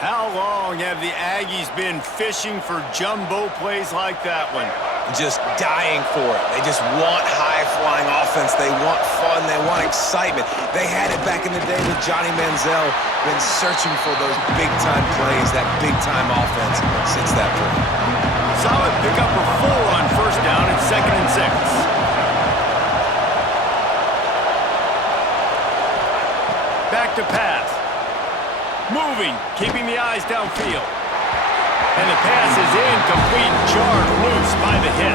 How long have the Aggies been fishing for jumbo plays like that one? Just dying for it. They just want high-flying offense. They want fun. They want excitement. They had it back in the day with Johnny Manziel. Been searching for those big-time plays, that big-time offense since that point. Solid pickup for 4 on first down and 2nd and 6. Back to pass. Moving, keeping the eyes downfield. And the pass is incomplete, jarred loose by the hit.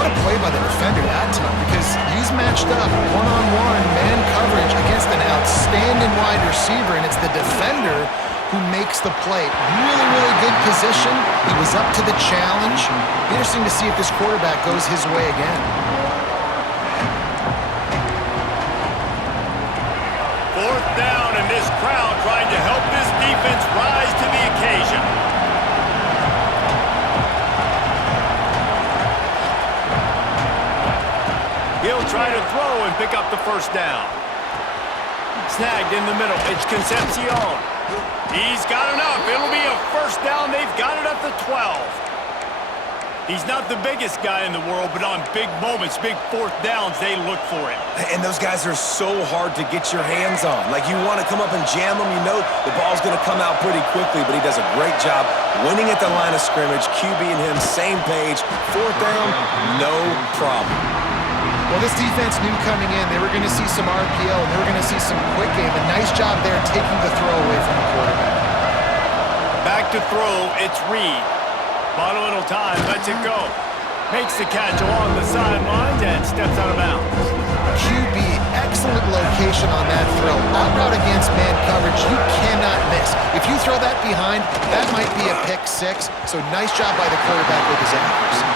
What a play by the defender that time, because he's matched up one-on-one man coverage against an outstanding wide receiver, and it's the defender who makes the play. Really, really good position. He was up to the challenge. Interesting to see if this quarterback goes his way again. 4th down, and this crowd trying to help this defense rise to the occasion. He'll try to throw and pick up the first down. Snagged in the middle. It's Concepcion. He's got enough. It'll be a first down. They've got it at the 12. He's not the biggest guy in the world, but on big moments, big 4th downs, they look for it. And those guys are so hard to get your hands on. Like, you want to come up and jam them, you know the ball's going to come out pretty quickly, but he does a great job winning at the line of scrimmage. QB and him, same page. 4th down, no problem. Well, this defense knew coming in they were going to see some RPO, and they were going to see some quick game. A nice job there taking the throw away from the quarterback. Back to throw, it's Reed. Bought a little time, lets it go. Makes the catch along the sidelines and steps out of bounds. QB, excellent location on that throw. Out route against man coverage, you cannot miss. If you throw that behind, that might be a pick 6. So nice job by the quarterback with his accuracy.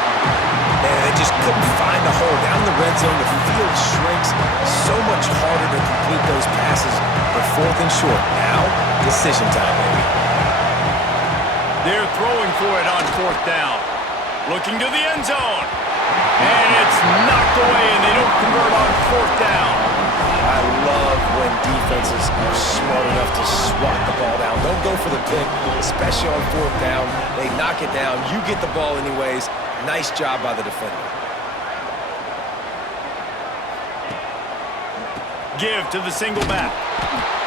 Man, they just couldn't find a hole. Down in the red zone, the field shrinks. So much harder to complete those passes. But 4th and short. Now, decision time, baby. They're throwing for it on 4th down. Looking to the end zone. And it's knocked away, and they don't convert on 4th down. I love when defenses are smart enough to swat the ball down. Don't go for the pick, especially on 4th down. They knock it down. You get the ball anyways. Nice job by the defender. Give to the single back.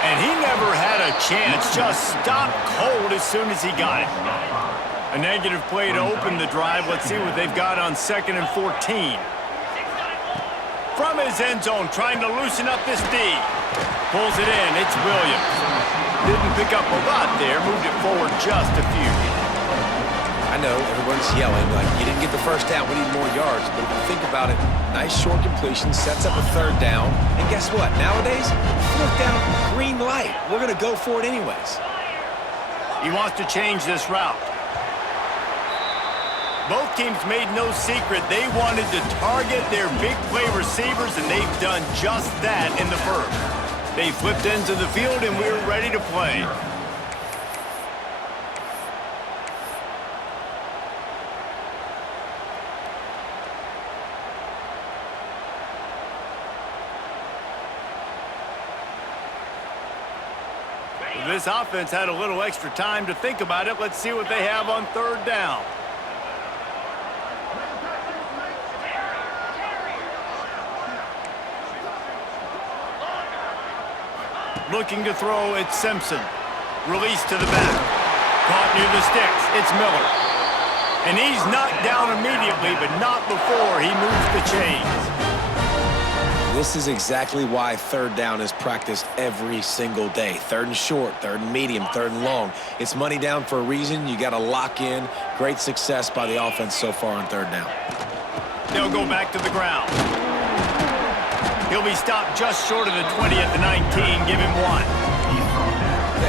And he never had a chance. Just stopped cold as soon as he got it. A negative play to open the drive. Let's see what they've got on 2nd and 14. From his end zone, trying to loosen up this D. Pulls it in. It's Williams. Didn't pick up a lot there. Moved it forward just a few. I know everyone's yelling, like, you didn't get the first down, we need more yards. But if you think about it, nice short completion, sets up a 3rd down. And guess what? Nowadays, 4th down, green light. We're going to go for it anyways. He wants to change this route. Both teams made no secret they wanted to target their big play receivers, and they've done just that in the first. They flipped into the field, and we're ready to play. This offense had a little extra time to think about it. Let's see what they have on 3rd down. Looking to throw, it's Simpson. Release to the back. Caught near the sticks, it's Miller. And he's knocked down immediately, but not before he moves the chains. This is exactly why 3rd down is practiced every single day. 3rd and short, 3rd and medium, 3rd and long. It's money down for a reason. You got to lock in. Great success by the offense so far on 3rd down. They'll go back to the ground. He'll be stopped just short of the 20 at the 19. Give him 1.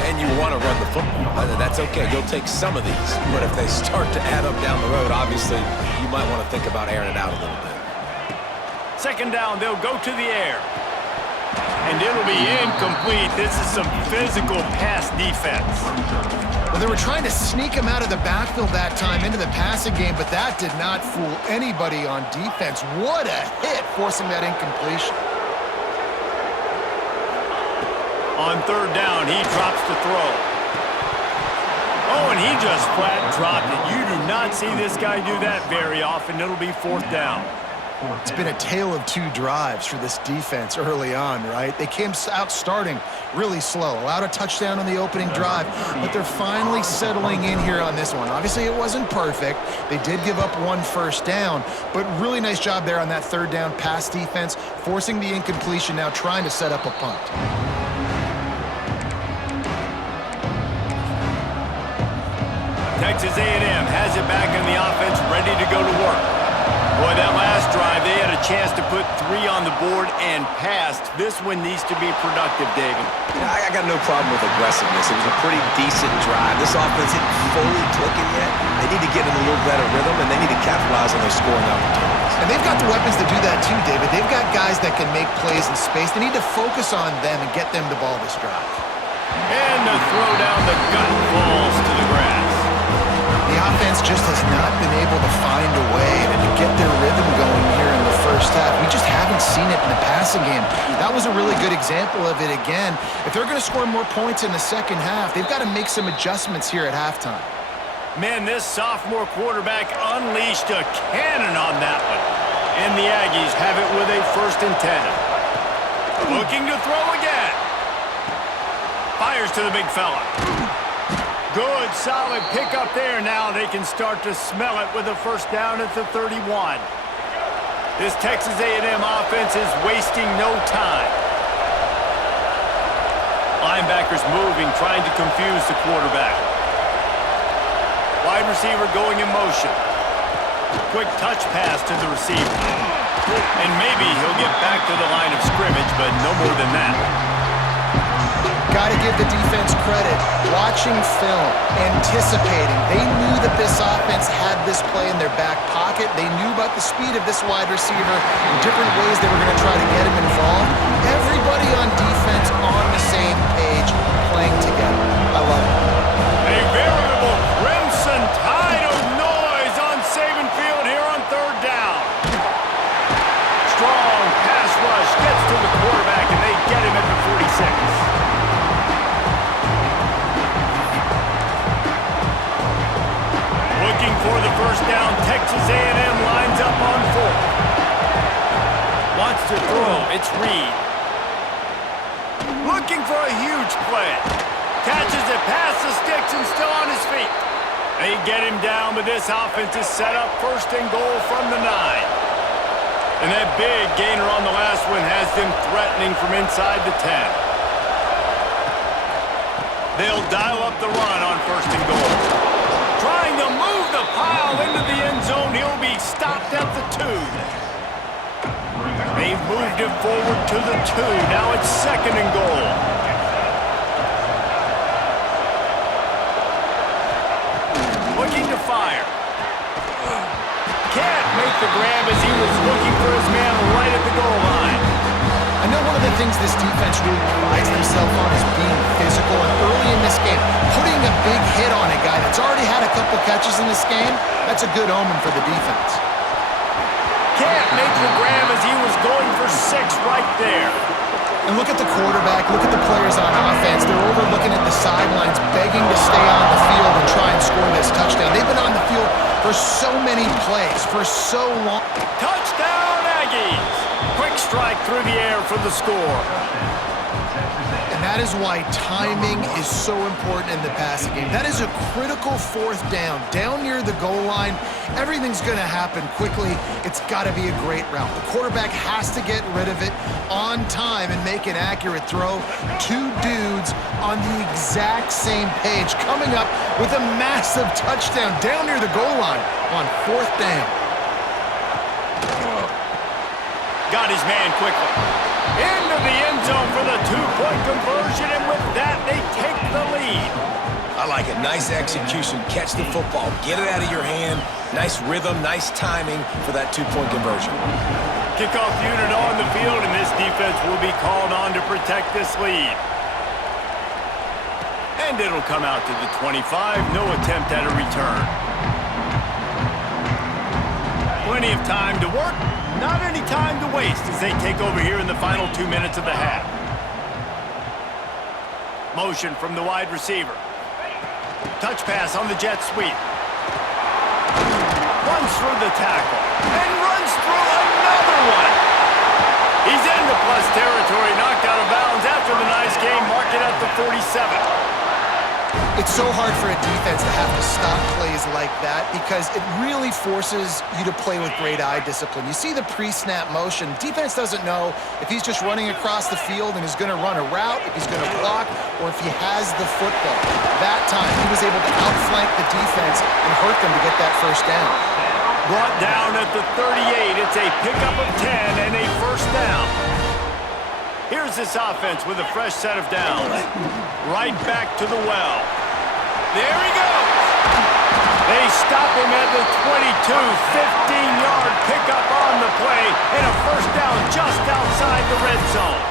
And you want to run the football. That's okay. You'll take some of these. But if they start to add up down the road, obviously, you might want to think about airing it out a little bit. 2nd down, they'll go to the air. And it'll be incomplete. This is some physical pass defense. Well, they were trying to sneak him out of the backfield that time into the passing game, but that did not fool anybody on defense. What a hit, forcing that incompletion. On 3rd down, he drops to throw. just flat dropped it. You do not see this guy do that very often. It'll be fourth down. It's been a tale of two drives for this defense early on, right? They came out starting really slow, allowed a touchdown on the opening drive, but they're finally settling in here on this one. Obviously, it wasn't perfect. They did give up one first down, but really nice job there on that third down pass defense, forcing the incompletion, now trying to set up a punt. Texas A&M has it back in the offense, ready to go to work. Boy, that last drive, they had a chance to put 3 on the board and passed. This one needs to be productive, David. Yeah, I got no problem with aggressiveness. It was a pretty decent drive. This offense isn't fully clicking yet. They need to get in a little better rhythm, and they need to capitalize on those scoring opportunities. And they've got the weapons to do that too, David. They've got guys that can make plays in space. They need to focus on them and get them the ball this drive. And the throw down the gut falls to the grass. The offense just has not been able to find a way to get their rhythm going here in the first half. We just haven't seen it in the passing game. That was a really good example of it again. If they're going to score more points in the second half, they've got to make some adjustments here at halftime. Man, this sophomore quarterback unleashed a cannon on that one. And the Aggies have it with a 1st and 10. Looking to throw again. Fires to the big fella. Good, solid pickup there. Now they can start to smell it with a first down at the 31. This Texas A&M offense is wasting no time. Linebackers moving, trying to confuse the quarterback. Wide receiver going in motion. Quick touch pass to the receiver. And maybe he'll get back to the line of scrimmage, but no more than that. Got to give the defense credit. Watching film, anticipating. They knew that this offense had this play in their back pocket. They knew about the speed of this wide receiver and different ways they were going to try to get him involved. Everybody on defense on the same page, playing together. I love it. A veritable crimson tide of noise on Saban Field here on third down. Strong pass rush gets to the quarterback, and they get him at the 46. Looking for the first down, Texas A&M lines up on 4th. Wants to throw, it's Reed. Looking for a huge play. Catches it past the sticks and still on his feet. They get him down, but this offense is set up 1st and goal from the 9. And that big gainer on the last one has them threatening from inside the 10. They'll dial up the run on 1st and goal. Trying to move the pile into the end zone. He'll be stopped at the 2. They've moved him forward to the 2. Now it's 2nd and goal. Looking to fire. Can't make the grab as he was looking for his man right at the goal line. I know one of the things this defense really prides themselves on is being physical, and early in this game, putting a big hit on a guy that's already had a couple catches in this game, that's a good omen for the defense. Can't make the grab as he was going for 6 right there. And look at the quarterback, look at the players on offense. They're overlooking at the sidelines, begging to stay on the field and try and score this touchdown. They've been on the field for so many plays, for so long. Touchdown, Aggies! Quick strike through the air for the score. And that is why timing is so important in the passing game. That is a critical 4th down. Down near the goal line, everything's going to happen quickly. It's got to be a great route. The quarterback has to get rid of it on time and make an accurate throw. 2 dudes on the exact same page, coming up with a massive touchdown down near the goal line on 4th down. Got his man quickly. Into the end zone for the 2-point conversion, and with that, they take the lead. I like it. Nice execution. Catch the football. Get it out of your hand. Nice rhythm, nice timing for that 2-point conversion. Kickoff unit on the field, and this defense will be called on to protect this lead. And it'll come out to the 25. No attempt at a return. Plenty of time to work. Not any time to waste as they take over here in the final 2 minutes of the half. Motion from the wide receiver. Touch pass on the jet sweep. Runs through the tackle. And runs through another one. He's into plus territory, knocked out of bounds after the nice game. Mark it at the 47. It's so hard for a defense to have to stop plays like that because it really forces you to play with great eye discipline. You see the pre-snap motion. Defense doesn't know if he's just running across the field and is going to run a route, if he's going to block, or if he has the football. That time, he was able to outflank the defense and hurt them to get that first down. Brought down at the 38. It's a pickup of 10 and a first down. Here's this offense with a fresh set of downs. Right back to the well. There he goes. They stop him at the 22. 15-yard pickup on the play and a first down just outside the red zone.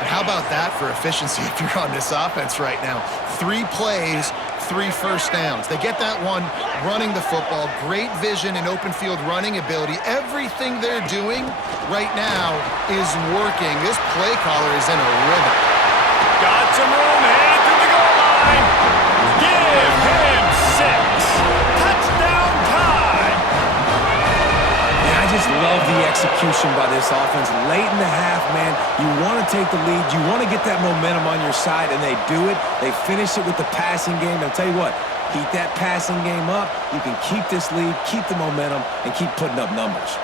And how about that for efficiency if you're on this offense right now? 3 plays, 3 first downs. They get that one running the football, great vision and open field running ability. Everything they're doing right now is working. This play caller is in a rhythm. Got some room, headed to the goal line. Give him 6. Touchdown tie. And I just love the execution by this offense. Late in the half, man, you want to take the lead. You want to get that momentum on your side, and they do it. They finish it with the passing game. And I'll tell you what, keep that passing game up. You can keep this lead, keep the momentum, and keep putting up numbers.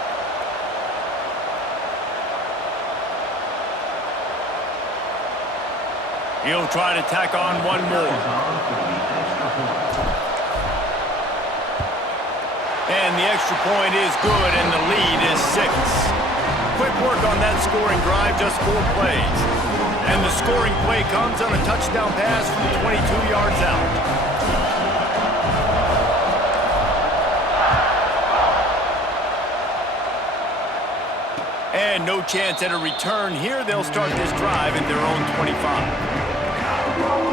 He'll try to tack on one more. And the extra point is good, and the lead is 6. Quick work on that scoring drive, just 4 plays. And the scoring play comes on a touchdown pass from 22 yards out. And no chance at a return here. They'll start this drive at their own 25.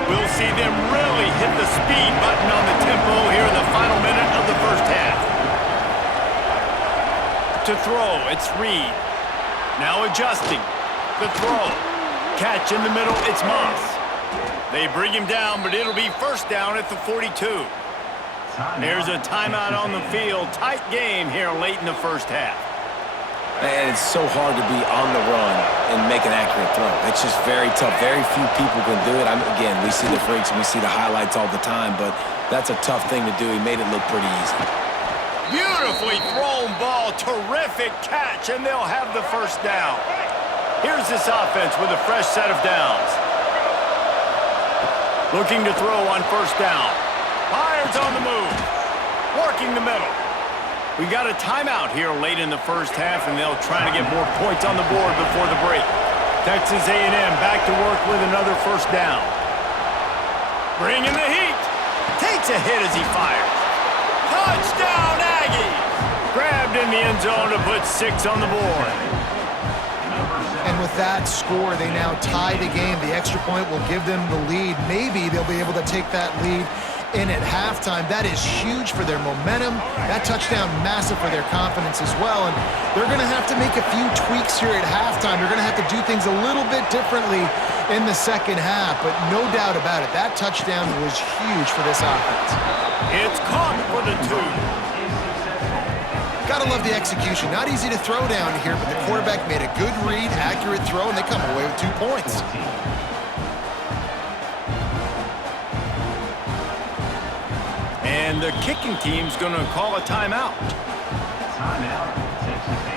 We'll see them really hit the speed button on the tempo here in the final minute of the first half. To throw, it's Reed. Now adjusting. The throw. Catch in the middle, it's Moss. They bring him down, but it'll be first down at the 42. There's a timeout on the field. Tight game here late in the first half. And it's so hard to be on the run and make an accurate throw. It's just very tough. Very few people can do it. Again, we see the freaks and we see the highlights all the time, but that's a tough thing to do. He made it look pretty easy. Beautifully thrown ball. Terrific catch, and they'll have the first down. Here's this offense with a fresh set of downs. Looking to throw on first down. Fires on the move. Working the middle. We got a timeout here late in the first half, and they'll try to get more points on the board before the break. Texas A&M back to work with another first down. Bringing the heat. Takes a hit as he fires. Touchdown, Aggies! Grabbed in the end zone to put 6 on the board. And with that score, they now tie the game. The extra point will give them the lead. Maybe they'll be able to take that lead in at halftime. That is huge for their momentum. That touchdown, massive for their confidence as well. And they're going to have to make a few tweaks here at halftime. They're going to have to do things a little bit differently in the second half. But no doubt about it, that touchdown was huge for this offense. It's caught for the 2. Gotta love the execution. Not easy to throw down here, but the quarterback made a good read, accurate throw, and they come away with 2 points. And the kicking team's going to call a timeout. Timeout, Texas A&M.